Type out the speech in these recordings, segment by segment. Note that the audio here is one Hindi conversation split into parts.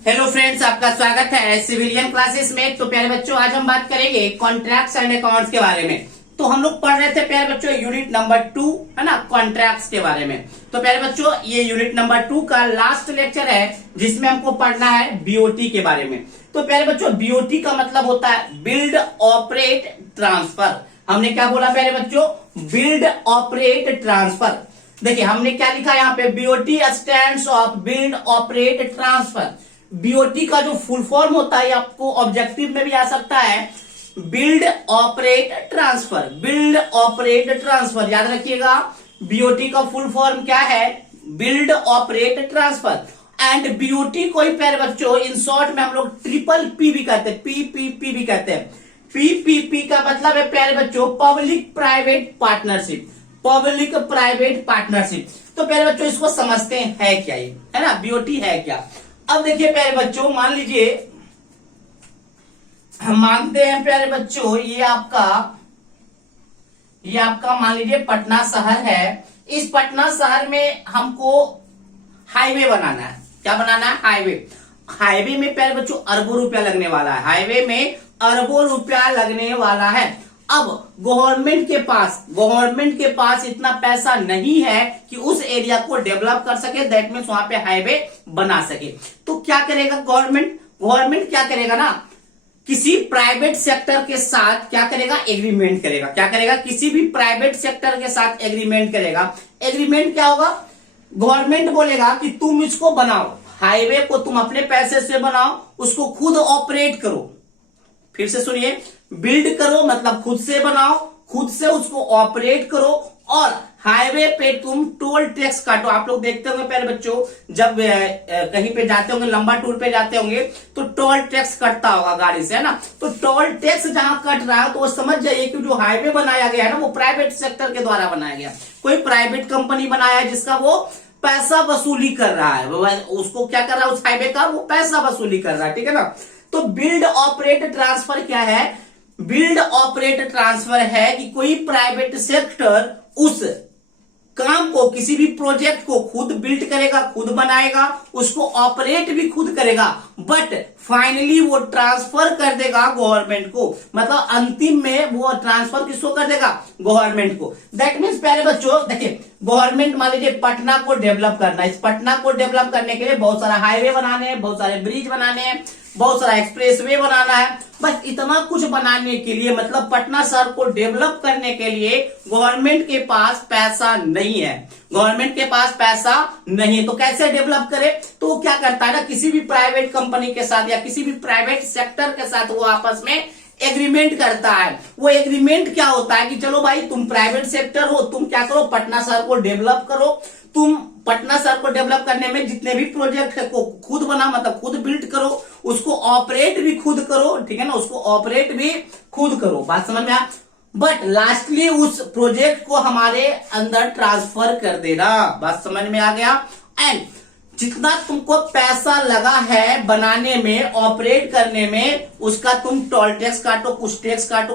हेलो फ्रेंड्स, आपका स्वागत है सिविलियन क्लासेस में। तो प्यारे बच्चों, आज हम बात करेंगे कॉन्ट्रैक्ट्स एंड अकाउंट्स के बारे में। तो हम लोग पढ़ रहे थे प्यारे बच्चों यूनिट नंबर 2, है ना, कॉन्ट्रैक्ट्स के बारे में। तो प्यारे बच्चों, ये यूनिट नंबर 2 का लास्ट लेक्चर है जिसमें हमको पढ़ना है बीओटी के बारे में। तो प्यारे बच्चों, बीओटी का मतलब होता है बिल्ड ऑपरेट ट्रांसफर। हमने क्या बोला प्यारे बच्चों? Build operate transfer. देखिए हमने क्या लिखा यहाँ पे, BOT stands of build operate transfer. BOT का जो फुल फॉर्म होता है, आपको ऑब्जेक्टिव में भी आ सकता है, build operate transfer. Build operate transfer याद रखिएगा, बीओटी का फुल फॉर्म क्या है? Build operate transfer. And BOT को ही प्यारे बच्चों इन शॉर्ट में हम लोग ट्रिपल पी भी कहते हैं, पीपीपी भी कहते हैं। पीपीपी का मतलब है प्यारे बच्चों public private partnership. Public private partnership. तो प्यारे बच्चों इसको समझते हैं है क्या, ये है ना, बीओटी है क्या। अब देखिए प्यारे बच्चों, मान लीजिए हम मानते हैं प्यारे बच्चों ये आपका मान लीजिए पटना शहर है। इस पटना शहर में हमको हाईवे बनाना है। क्या बनाना है? हाईवे। हाईवे में प्यारे बच्चों अरबों रुपया लगने वाला है। हाईवे में अरबों रुपया लगने वाला है। अब गवर्नमेंट के पास इतना पैसा नहीं है कि उस एरिया को डेवलप कर सके, दैट मीन्स वहां पे हाईवे बना सके। तो क्या करेगा गवर्नमेंट क्या करेगा ना, किसी प्राइवेट सेक्टर के साथ क्या करेगा? एग्रीमेंट करेगा। क्या करेगा? किसी भी प्राइवेट सेक्टर के साथ एग्रीमेंट करेगा। एग्रीमेंट क्या होगा? गवर्नमेंट बोलेगा कि तुम इसको बनाओ, हाईवे को तुम अपने पैसे से बनाओ, उसको खुद ऑपरेट करो। फिर से सुनिए, बिल्ड करो मतलब खुद से बनाओ, खुद से उसको ऑपरेट करो, और हाईवे पे तुम टोल टैक्स काटो। आप लोग देखते होंगे प्यारे बच्चों, जब कहीं पे जाते होंगे, लंबा टूर पे जाते होंगे, तो टोल टैक्स कटता होगा गाड़ी से, है ना। तो टोल टैक्स जहां कट रहा है तो वो समझ जाइए कि जो हाईवे बनाया गया है ना, वो प्राइवेट सेक्टर के द्वारा बनाया गया। कोई प्राइवेट कंपनी बनाया है जिसका वो पैसा वसूली कर रहा है, उसको क्या कर रहा है, उस हाईवे का वो पैसा वसूली कर रहा है, ठीक है ना। तो बिल्ड ऑपरेट ट्रांसफर क्या है? बिल्ड ऑपरेट ट्रांसफर है कि कोई प्राइवेट सेक्टर उस काम को, किसी भी प्रोजेक्ट को खुद बिल्ड करेगा, खुद बनाएगा, उसको ऑपरेट भी खुद करेगा, बट फाइनली वो ट्रांसफर कर देगा गवर्नमेंट को। मतलब अंतिम में वो ट्रांसफर किसको कर देगा? गवर्नमेंट को। दैट मीन्स प्यारे बच्चों देखिए, गवर्नमेंट मान लीजिए पटना को डेवलप करना है। इस पटना को डेवलप करने के लिए बहुत सारा हाईवे बनाने हैं, बहुत सारे ब्रिज बनाने हैं, बहुत सारा एक्सप्रेसवे बनाना है। बस इतना कुछ बनाने के लिए, मतलब पटना शहर को डेवलप करने के लिए गवर्नमेंट के पास पैसा नहीं है। गवर्नमेंट के पास पैसा नहीं है तो कैसे डेवलप करे? तो वो क्या करता है ना, किसी भी प्राइवेट कंपनी के साथ या किसी भी प्राइवेट सेक्टर के साथ वो आपस में एग्रीमेंट करता है। वो एग्रीमेंट क्या होता है कि चलो भाई तुम प्राइवेट सेक्टर हो, तुम क्या करो, पटना शहर को डेवलप करो। तुम पटना शहर को डेवलप करने में जितने भी प्रोजेक्ट है को खुद बना, मतलब खुद बिल्ड करो, उसको ऑपरेट भी खुद करो, ठीक है ना, उसको ऑपरेट भी खुद करो। बात समझ में आ? बट लास्टली उस प्रोजेक्ट को हमारे अंदर ट्रांसफर कर देना। बात समझ में आ गया? एंड जितना तुमको पैसा लगा है बनाने में, ऑपरेट करने में, उसका तुम टोल टैक्स काटो, कुछ टैक्स काटो,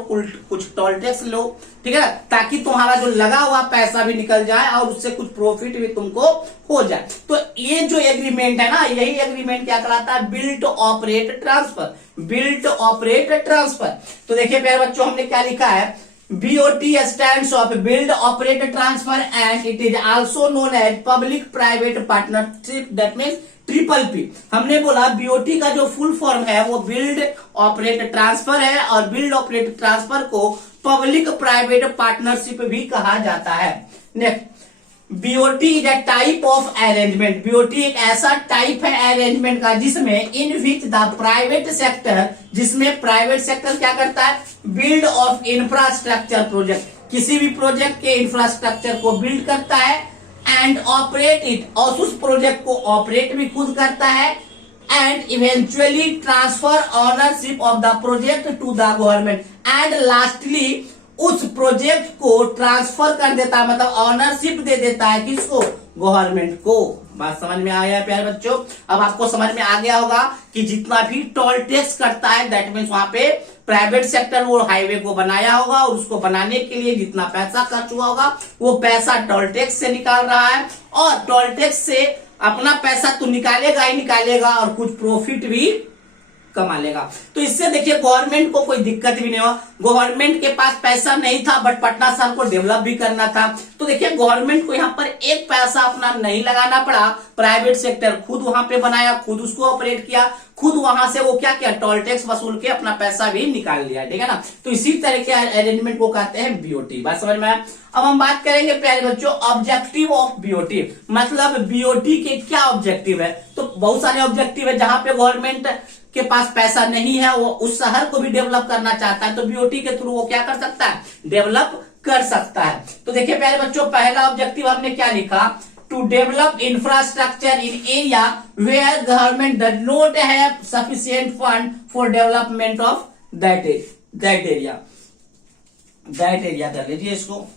कुछ टोल टैक्स लो, ठीक है, ताकि तुम्हारा जो लगा हुआ पैसा भी निकल जाए और उससे कुछ प्रॉफिट भी तुमको हो जाए। तो ये जो एग्रीमेंट है ना, यही एग्रीमेंट क्या कहलाता है? Build operate transfer. Build operate transfer. तो देखिए प्यारे बच्चों, हमने क्या लिखा है, BOT stands of Build Operate Transfer and it is also known as Public Private Partnership, that means triple P. हमने बोला बीओटी का जो फुल फॉर्म है वो बिल्ड ऑपरेट ट्रांसफर है, और बिल्ड ऑपरेट ट्रांसफर को पब्लिक प्राइवेट पार्टनरशिप भी कहा जाता है। Next, BOT is a type of arrangement. BOT एक ऐसा टाइप है अरेंजमेंट का जिसमें इन विच द प्राइवेट सेक्टर, जिसमें प्राइवेट सेक्टर क्या करता है? बिल्ड ऑफ इंफ्रास्ट्रक्चर प्रोजेक्ट, किसी भी प्रोजेक्ट के इंफ्रास्ट्रक्चर को बिल्ड करता है, एंड ऑपरेट इट, और उस प्रोजेक्ट को ऑपरेट भी खुद करता है, and eventually transfer ownership of the project to the government, and lastly उस प्रोजेक्ट को ट्रांसफर कर देता है, मतलब ऑनरशिप दे देता है किसको? गवर्नमेंट को। बात समझ में आ गया प्यारे बच्चों? अब आपको समझ में आ गया होगा कि जितना भी टोल टैक्स करता है, दैट मीन्स वहां पे प्राइवेट सेक्टर वो हाईवे को बनाया होगा, और उसको बनाने के लिए जितना पैसा खर्च हुआ होगा वो पैसा टोल टैक्स से निकाल रहा है, और टोल टैक्स से अपना पैसा तो निकालेगा ही निकालेगा और कुछ प्रॉफिट भी कमा लेगा। तो इससे देखिए गवर्नमेंट को कोई दिक्कत भी नहीं हो। गवर्नमेंट के पास पैसा नहीं था बट पटना शहर को डेवलप भी करना था, तो देखिए गवर्नमेंट को यहाँ पर एक पैसा अपना नहीं लगाना पड़ा। प्राइवेट सेक्टर खुद वहां पे बनाया, खुद उसको ऑपरेट किया, खुद वहां से वो क्या किया, टोल टैक्स वसूल के अपना पैसा भी निकाल लिया, ठीक है ना। तो इसी तरह के अरेंजमेंट को कहते हैं बीओटी। बात समझ में आया। अब हम बात करेंगे प्यारे बच्चों ऑब्जेक्टिव ऑफ बीओटी, मतलब बीओटी के क्या ऑब्जेक्टिव है। तो बहुत सारे ऑब्जेक्टिव है। जहां पे गवर्नमेंट के पास पैसा नहीं है, वो उस शहर को भी डेवलप करना चाहता है, तो बीओटी के थ्रू वो क्या कर सकता है, डेवलप कर सकता है। तो देखिए प्यारे बच्चों पहला ऑब्जेक्टिव हमने क्या लिखा, to develop infrastructure in area where government does not have sufficient fund for development of that area कर लीजिए इसको,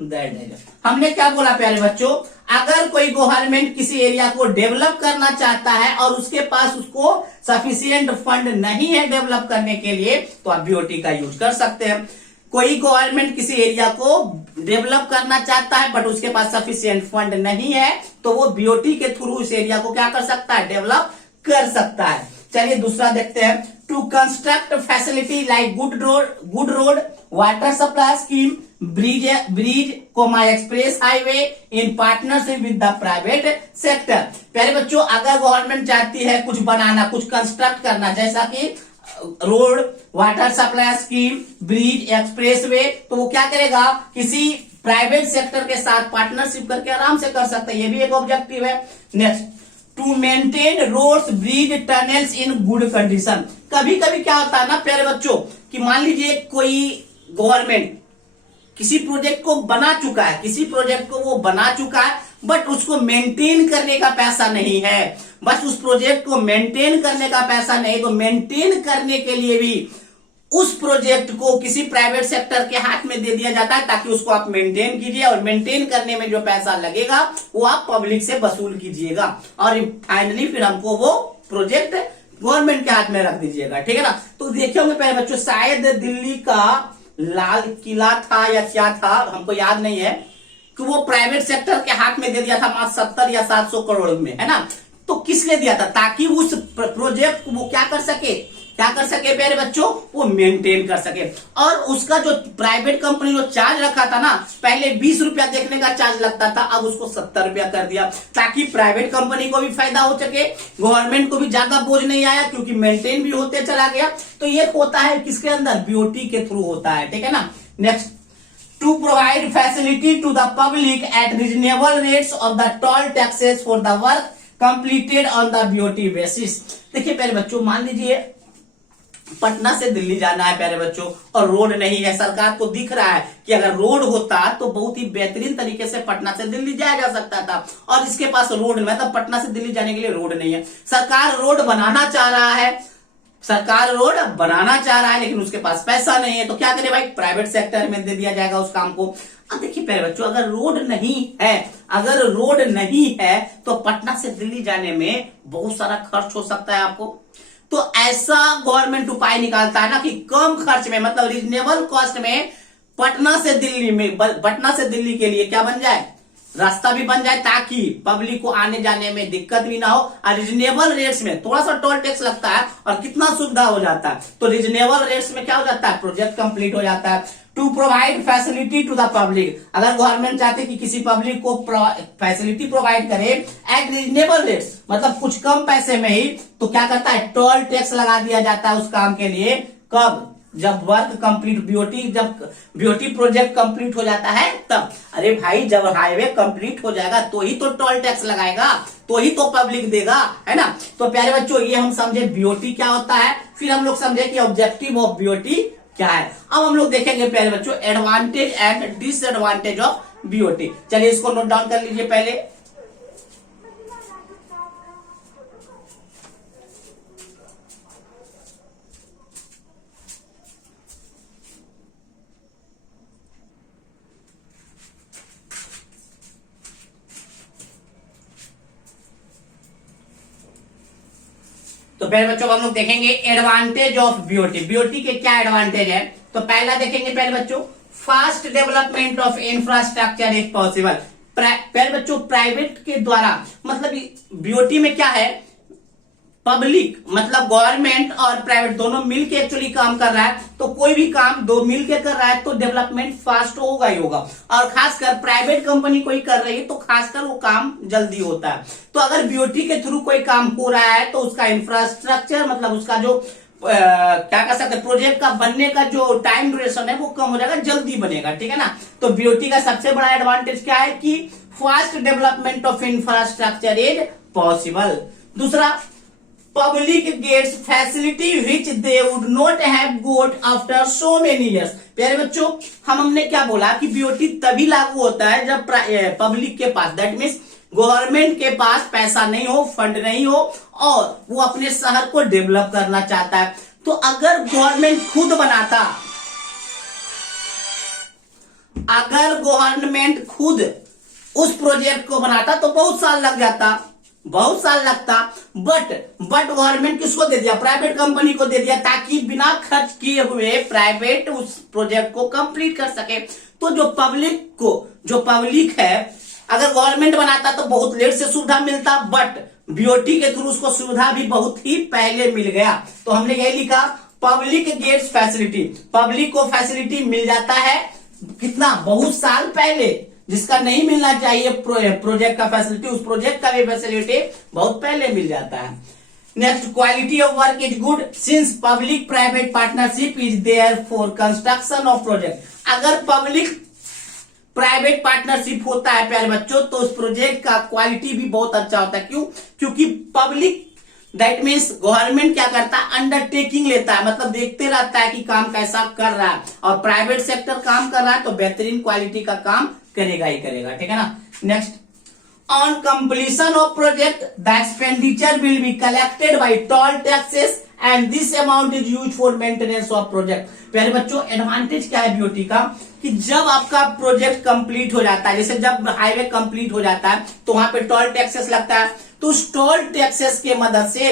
दैट एरिया। हमने क्या बोला प्यारे बच्चों, अगर कोई गवर्नमेंट किसी एरिया को डेवलप करना चाहता है और उसके पास उसको सफिशिएंट फंड नहीं है डेवलप करने के लिए, तो आप बीओटी का यूज कर सकते हैं। कोई गवर्नमेंट किसी एरिया को डेवलप करना चाहता है बट उसके पास सफिशिएंट फंड नहीं है, तो वो बीओटी के थ्रू उस एरिया को क्या कर सकता है, डेवलप कर सकता है। चलिए दूसरा देखते हैं, to construct facility like good road water supply scheme bridge express highway in partnership with the private sector. प्यारे बच्चों अगर गवर्नमेंट चाहती है कुछ बनाना, कुछ कंस्ट्रक्ट करना, जैसा कि road water supply scheme bridge express way, तो वो क्या करेगा, किसी प्राइवेट सेक्टर के साथ पार्टनरशिप करके आराम से कर सकता है। ये भी एक ऑब्जेक्टिव है। Next, to maintain roads bridge tunnels in good condition. कभी कभी क्या होता है ना प्यारे बच्चों कि मान लीजिए कोई गवर्नमेंट किसी प्रोजेक्ट को बना चुका है, बट उसको मेंटेन करने का पैसा नहीं है। बस उस प्रोजेक्ट को मेंटेन करने का पैसा नहीं, तो मेंटेन करने के लिए भी उस प्रोजेक्ट को किसी प्राइवेट सेक्टर के हाथ में दे दिया जाता है, ताकि उसको आप मेंटेन कीजिए और मेंटेन करने में जो पैसा लगेगा वो आप पब्लिक से वसूल कीजिएगा और फाइनली फिर हमको वो प्रोजेक्ट गवर्नमेंट के हाथ में रख दीजिएगा, ठीक है ना। तो देखे होंगे पहले बच्चों, शायद दिल्ली का लाल किला था या क्या था, हमको याद नहीं है, कि वो प्राइवेट सेक्टर के हाथ में दे दिया था मात्र 70 या 700 करोड़ में, है ना। तो किस लिए दिया था, ताकि उस प्रोजेक्ट को वो क्या कर सके प्यारे बच्चों, वो मेंटेन कर सके। और उसका जो प्राइवेट कंपनी जो चार्ज रखा था ना, पहले 20 रुपया देखने का चार्ज लगता था, अब उसको 70 रुपया कर दिया, ताकि प्राइवेट कंपनी को भी फायदा हो सके, गवर्नमेंट को भी ज्यादा बोझ नहीं आया, क्योंकि मेंटेन भी होते चला गया। तो ये होता है किसके अंदर, बीओटी के थ्रू होता है, ठीक है ना। Next, to provide facility to the public at reasonable rates of the toll taxes for the work completed on the BOT basis. देखिए प्यारे बच्चों, मान लीजिए पटना से दिल्ली जाना है प्यारे बच्चों, और रोड नहीं है। सरकार को दिख रहा है कि अगर रोड होता तो बहुत ही बेहतरीन तरीके से पटना से दिल्ली जाया जा सकता था, और इसके पास रोड, मतलब पटना से दिल्ली जाने के लिए रोड नहीं है। सरकार रोड बनाना चाह रहा है, लेकिन उसके पास पैसा नहीं है, तो क्या करे भाई, प्राइवेट सेक्टर में दे दिया जाएगा उस काम को। अब देखिए प्यारे बच्चों, अगर रोड नहीं है तो पटना से दिल्ली जाने में बहुत सारा खर्च हो सकता है आपको। तो ऐसा गवर्नमेंट उपाय निकालता है ना कि कम खर्च में, मतलब रीजनेबल कॉस्ट में पटना से दिल्ली के लिए क्या बन जाए, रास्ता भी बन जाए, ताकि पब्लिक को आने जाने में दिक्कत भी ना हो। और रीजनेबल रेट्स में थोड़ा सा टोल टैक्स लगता है और कितना सुविधा हो जाता है, तो रीजनेबल रेट्स में क्या हो जाता है, प्रोजेक्ट कंप्लीट हो जाता है। To provide facility to the public, अगर गवर्नमेंट चाहती कि किसी पब्लिक को फैसिलिटी प्रोवाइड करे एट रीजनेबल रेट्स, मतलब कुछ कम पैसे में ही, तो क्या करता है, टोल टैक्स लगा दिया जाता है उस काम के लिए। कब, जब work complete, BOT project complete हो जाता है तब। अरे भाई, जब हाईवे कंप्लीट हो जाएगा तो ही तो टोल टैक्स लगाएगा, तो ही तो पब्लिक देगा, है ना। तो प्यारे बच्चों, ये हम समझे बीओटी क्या होता है, फिर हम लोग समझे कि ऑब्जेक्टिव ऑफ बीओटी क्या है। अब हम लोग देखेंगे प्यारे बच्चों advantage and disadvantage of BOT. चलिए इसको नोट डाउन कर लीजिए पहले। तो पहले बच्चों हम लोग देखेंगे एडवांटेज ऑफ बीओटी। बीओटी के क्या एडवांटेज है, तो पहला देखेंगे पहले बच्चों, fast development of infrastructure is possible. प्यारे बच्चों प्राइवेट के द्वारा मतलब बीओटी में क्या है, पब्लिक मतलब गवर्नमेंट और प्राइवेट दोनों मिलके एक्चुअली काम कर रहा है, तो कोई भी काम दो मिलके कर रहा है तो डेवलपमेंट फास्ट होगा ही होगा। और खासकर प्राइवेट कंपनी कोई कर रही है तो खासकर वो काम जल्दी होता है। तो अगर बीओटी के थ्रू कोई काम हो रहा है तो उसका इंफ्रास्ट्रक्चर मतलब उसका जो क्या कह सकते हैं प्रोजेक्ट का बनने का जो टाइम ड्यूरेशन है वो कम हो जाएगा, जल्दी बनेगा, ठीक है ना। तो बीओटी का सबसे बड़ा एडवांटेज क्या है कि fast development of infrastructure is possible. दूसरा, public gets facility which they would not have got after so many years. प्यारे बच्चों हमने क्या बोला कि बीओटी तभी लागू होता है जब पब्लिक के पास दैट मीन्स गवर्नमेंट के पास पैसा नहीं हो, फंड नहीं हो और वो अपने शहर को डेवलप करना चाहता है। तो अगर गवर्नमेंट खुद बनाता, अगर गवर्नमेंट खुद उस प्रोजेक्ट को बनाता तो बहुत साल लग जाता, बहुत साल लगता। बट गवर्नमेंट किसको दे दिया, प्राइवेट कंपनी को दे दिया, ताकि बिना खर्च किए हुए प्राइवेट उस प्रोजेक्ट को कंप्लीट कर सके। तो जो पब्लिक है अगर गवर्नमेंट बनाता तो बहुत लेट से सुविधा मिलता, बट बीओटी के थ्रू उसको सुविधा भी बहुत ही पहले मिल गया। तो हमने यही लिखा पब्लिक गेट्स फैसिलिटी, पब्लिक को फैसिलिटी मिल जाता है कितना, बहुत साल पहले, जिसका नहीं मिलना चाहिए प्रोजेक्ट का फैसिलिटी, उस प्रोजेक्ट का भी फैसिलिटी बहुत पहले मिल जाता है। Next, quality of work is good since public private partnership is there for construction of project. अगर पब्लिक प्राइवेट पार्टनरशिप होता है प्यारे बच्चों तो उस प्रोजेक्ट का क्वालिटी भी बहुत अच्छा होता है। क्यों? क्योंकि पब्लिक दैट मीन्स गवर्नमेंट क्या करता है, अंडरटेकिंग लेता है, मतलब देखते रहता है कि काम कैसा कर रहा है, और प्राइवेट सेक्टर काम कर रहा है तो बेहतरीन क्वालिटी का काम करेगा ही करेगा, ठीक है ना। Next, on completion of project the expenditure will be collected by toll taxes and this amount is use for maintenance of project. प्यारे बच्चों एडवांटेज क्या है बीओटी का कि जब आपका प्रोजेक्ट कंप्लीट हो जाता है, जैसे जब हाईवे कंप्लीट हो जाता है तो वहां पे टोल टैक्सेस लगता है, तो उस टोल टैक्सेस के मदद से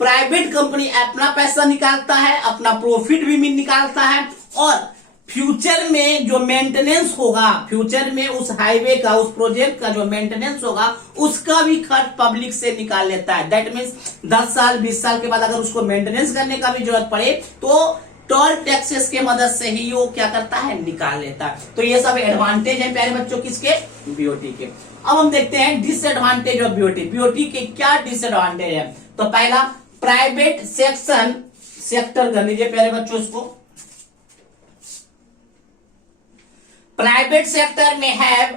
प्राइवेट कंपनी अपना पैसा निकालता है, अपना प्रॉफिट भी निकालता है, और फ्यूचर में जो मेंटेनेंस होगा, फ्यूचर में उस हाईवे का, उस प्रोजेक्ट का जो मेंटेनेंस होगा उसका भी खर्च पब्लिक से निकाल लेता है। दैट मीन्स 10 साल 20 साल के बाद अगर उसको मेंटेनेंस करने का भी जरूरत पड़े तो टोल टैक्सेस के मदद से ही वो क्या करता है, निकाल लेता है। तो ये सब एडवांटेज है प्यारे बच्चों किसके, बीओटी के। अब हम देखते हैं डिसएडवांटेज ऑफ बीओटी। बीओटी के क्या डिसएडवांटेज है। तो पहला, प्राइवेट सेक्टर कर लीजिए प्यारे बच्चों इसको, प्राइवेट सेक्टर में have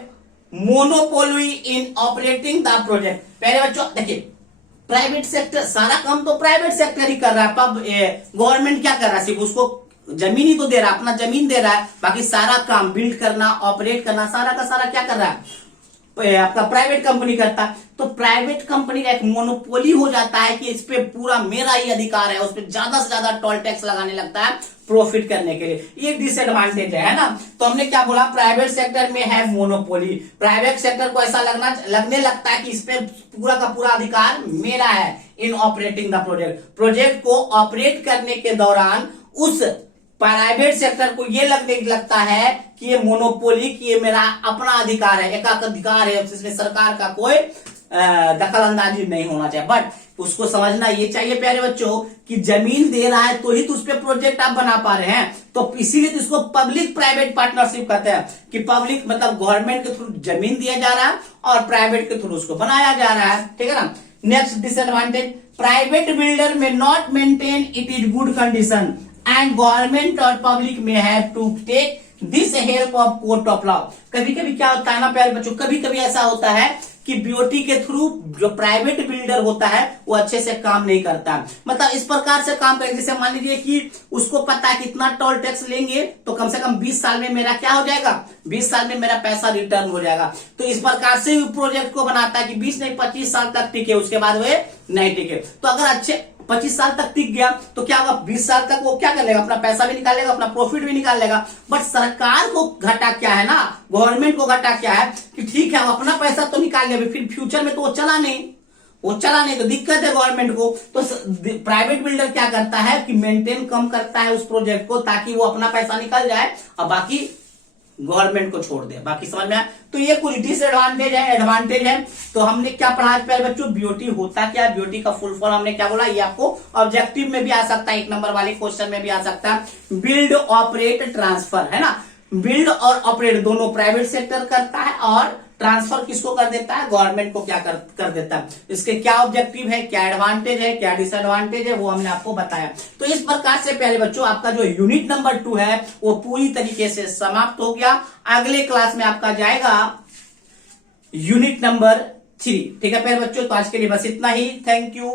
monopoly in operating the project. प्यारे बच्चों देखिए प्राइवेट सेक्टर सारा काम तो प्राइवेट सेक्टर ही कर रहा है, गवर्नमेंट क्या कर रहा है, सिर्फ उसको जमीन ही तो दे रहा है, अपना जमीन दे रहा है, बाकी सारा काम बिल्ड करना, ऑपरेट करना, सारा का सारा क्या कर रहा है, आपका प्राइवेट कंपनी करता है। तो प्राइवेट कंपनी का एक मोनोपोली हो जाता है कि इस पे पूरा मेरा ही अधिकार है, उस पर ज्यादा से ज्यादा टोल टैक्स लगाने लगता है प्रॉफिट करने के लिए। ये डिसएडवांटेज है ना। तो हमने क्या बोला, प्राइवेट सेक्टर में है मोनोपोली, प्राइवेट सेक्टर को ऐसा लगने लगता है कि इस पे पूरा का पूरा अधिकार मेरा है इन ऑपरेटिंग द प्रोजेक्ट। प्रोजेक्ट को ऑपरेट करने के दौरान उस प्राइवेट सेक्टर को ये लगने लगता है कि ये मोनोपोली, कि ये मेरा अपना अधिकार है, एकाधिकार है, इसमें सरकार का कोई दखल अंदाजी नहीं होना चाहिए। बट उसको समझना ये चाहिए प्यारे बच्चों कि जमीन दे रहा है तो ही तो उस पर प्रोजेक्ट आप बना पा रहे हैं, तो इसीलिए तो इसको पब्लिक प्राइवेट पार्टनरशिप कहते हैं कि पब्लिक मतलब गवर्नमेंट के थ्रू जमीन दिया जा रहा है और प्राइवेट के थ्रू उसको बनाया जा रहा है, ठीक है ना। Next disadvantage, private builder may not maintain it is good condition and government और public may have to take this help of court of law. कभी कभी क्या होता है ना प्यारे बच्चों, कभी कभी ऐसा होता है कि बीओटी के थ्रू जो प्राइवेट बिल्डर होता है वो अच्छे से काम नहीं करता, मतलब इस प्रकार से काम करेंगे, जैसे मान लीजिए कि उसको पता है कितना टोल टैक्स लेंगे तो कम से कम 20 साल में मेरा क्या हो जाएगा, 20 साल में मेरा पैसा रिटर्न हो जाएगा। तो इस प्रकार से प्रोजेक्ट को बनाता है कि 20 नहीं 25 साल तक टिके, उसके बाद वे नहीं टिके। तो अगर अच्छे 25 साल तक टिक गया तो क्या होगा, 20 साल तक वो क्या कर लेगा, अपना पैसा भी निकाल लेगा, अपना प्रॉफिट भी निकाल लेगा। बट सरकार को घाटा क्या है ना, गवर्नमेंट को घाटा क्या है कि ठीक है वो अपना पैसा तो निकाल ले, फिर फ्यूचर में तो वो चला नहीं तो दिक्कत है गवर्नमेंट को। तो प्राइवेट बिल्डर क्या करता है कि मेंटेन कम करता है उस प्रोजेक्ट को ताकि वो अपना पैसा निकल जाए और बाकी गवर्नमेंट को छोड़ दे। बाकी समझ में आया? तो ये कुछ डिसएडवांटेज है, एडवांटेज है। तो हमने क्या पढ़ा आज पहले बच्चों, बीओटी होता क्या है, बीओटी का फुल फॉर्म हमने क्या बोला, ये आपको ऑब्जेक्टिव में भी आ सकता है, 1 नंबर वाले क्वेश्चन में भी आ सकता है। बिल्ड ऑपरेट ट्रांसफर, है ना, बिल्ड और ऑपरेट दोनों प्राइवेट सेक्टर करता है, और ट्रांसफर किसको कर देता है, गवर्नमेंट को क्या कर देता है। इसके क्या ऑब्जेक्टिव है, क्या एडवांटेज है, क्या डिसएडवांटेज है, वो हमने आपको बताया। तो इस प्रकार से पहले बच्चों आपका जो यूनिट नंबर 2 है वो पूरी तरीके से समाप्त हो गया। अगले क्लास में आपका जाएगा यूनिट नंबर 3। ठीक है प्यारे बच्चों, तो आज के लिए बस इतना ही। Thank you.